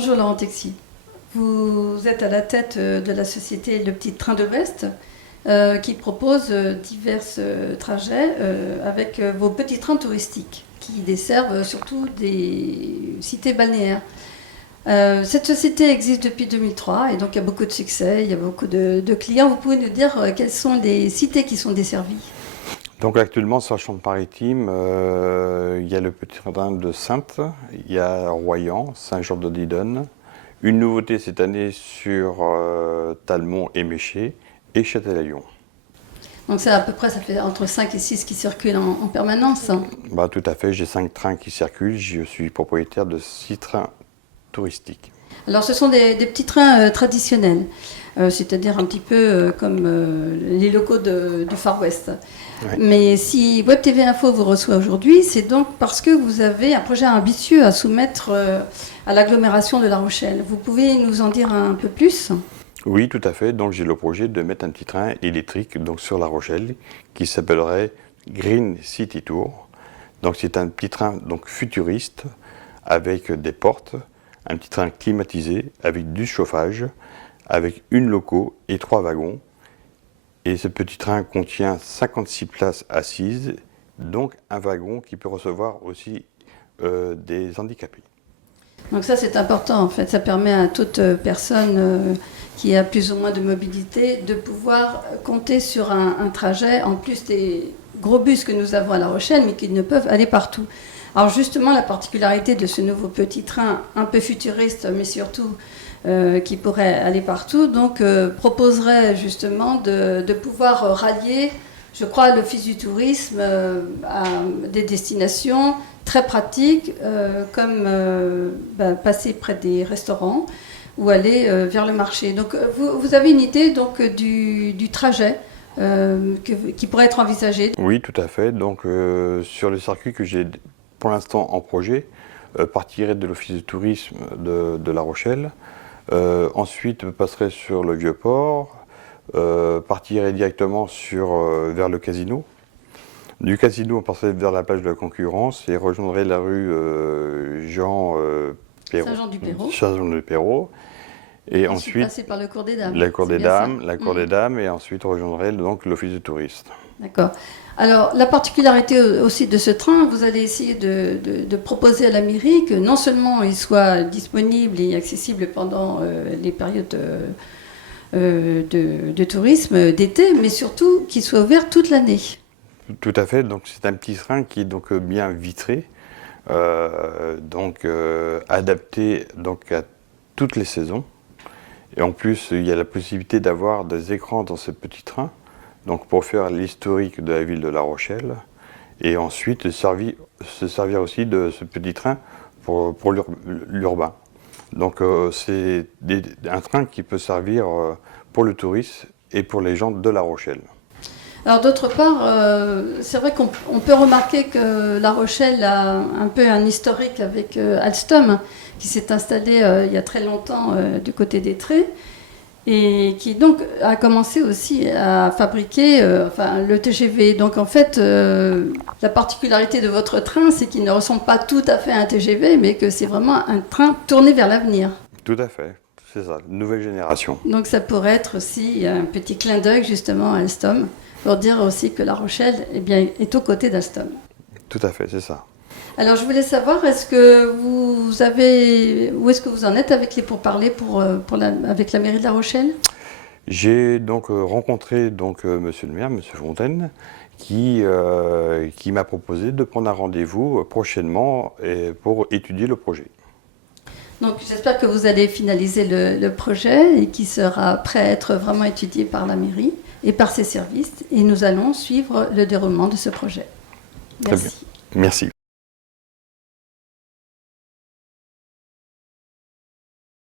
Bonjour Laurent Texier. Vous êtes à la tête de la société Le Petit Train de Brest qui propose divers trajets avec vos petits trains touristiques qui desservent surtout des cités balnéaires. Cette société existe depuis 2003 et donc il y a beaucoup de succès, il y a beaucoup de clients. Vous pouvez nous dire quelles sont les cités qui sont desservies? Donc actuellement sur la Charente-Maritime, il y a le petit train de Saintes, il y a Royan, Saint-Jean-de-Didonne. Une nouveauté cette année sur Talmont et Méché et Châtelaillon. Donc ça, à peu près, ça fait entre 5 et 6 qui circulent en permanence. Bah, tout à fait, j'ai 5 trains qui circulent, je suis propriétaire de 6 trains touristiques. Alors ce sont des petits trains traditionnels, c'est-à-dire un petit peu comme les locaux du Far West. Ouais. Mais si Web TV Info vous reçoit aujourd'hui, c'est donc parce que vous avez un projet ambitieux à soumettre à l'agglomération de La Rochelle. Vous pouvez nous en dire un peu plus ? Oui, tout à fait. Donc j'ai le projet de mettre un petit train électrique donc, sur La Rochelle qui s'appellerait Green City Tour. Donc c'est un petit train donc, futuriste avec des portes, un petit train climatisé avec du chauffage, avec une loco et 3 wagons. Et ce petit train contient 56 places assises, donc un wagon qui peut recevoir aussi des handicapés. Donc ça c'est important en fait, ça permet à toute personne qui a plus ou moins de mobilité de pouvoir compter sur un trajet en plus des gros bus que nous avons à La Rochelle mais qui ne peuvent aller partout. Alors justement la particularité de ce nouveau petit train un peu futuriste mais surtout qui pourrait aller partout, donc proposerait justement de pouvoir rallier, je crois, l'Office du tourisme à des destinations très pratiques comme passer près des restaurants ou aller vers le marché. Donc vous avez une idée donc, du trajet qui pourrait être envisagé? Oui, tout à fait. Donc sur le circuit que j'ai pour l'instant en projet, partirait de l'Office du tourisme de La Rochelle. Ensuite, je passerai sur le Vieux-Port, partirai directement vers le casino. Du casino, on passerait vers la plage de la Concurrence et rejoindrait la rue Saint-Jean-du-Perrot. Et ensuite, passer par le cours des Dames. La cour des Dames, et ensuite rejoindrait donc l'Office du tourisme. D'accord. Alors, la particularité aussi de ce train, vous allez essayer de proposer à la mairie que non seulement il soit disponible et accessible pendant les périodes de tourisme d'été, mais surtout qu'il soit ouvert toute l'année. Tout à fait. Donc, c'est un petit train qui est donc bien vitré, adapté donc à toutes les saisons. Et en plus, il y a la possibilité d'avoir des écrans dans ce petit train. Donc pour faire l'historique de la ville de La Rochelle, et ensuite se servir aussi de ce petit train pour l'urbain. Donc c'est un train qui peut servir pour le tourisme et pour les gens de La Rochelle. Alors d'autre part, c'est vrai qu'on peut remarquer que La Rochelle a un peu un historique avec Alstom, qui s'est installé il y a très longtemps du côté d'Étré, et qui donc a commencé aussi à fabriquer le TGV. Donc en fait, la particularité de votre train, c'est qu'il ne ressemble pas tout à fait à un TGV, mais que c'est vraiment un train tourné vers l'avenir. Tout à fait, c'est ça, nouvelle génération. Donc ça pourrait être aussi un petit clin d'œil justement à Alstom, pour dire aussi que La Rochelle est aux côtés d'Alstom. Tout à fait, c'est ça. Alors je voulais savoir, où est-ce que vous en êtes avec les pourparlers avec la mairie de La Rochelle? J'ai donc rencontré Monsieur le maire, Monsieur Fontaine, qui m'a proposé de prendre un rendez-vous prochainement pour étudier le projet. Donc j'espère que vous allez finaliser le projet et qu'il sera prêt à être vraiment étudié par la mairie et par ses services. Et nous allons suivre le déroulement de ce projet. Merci. Très bien. Merci.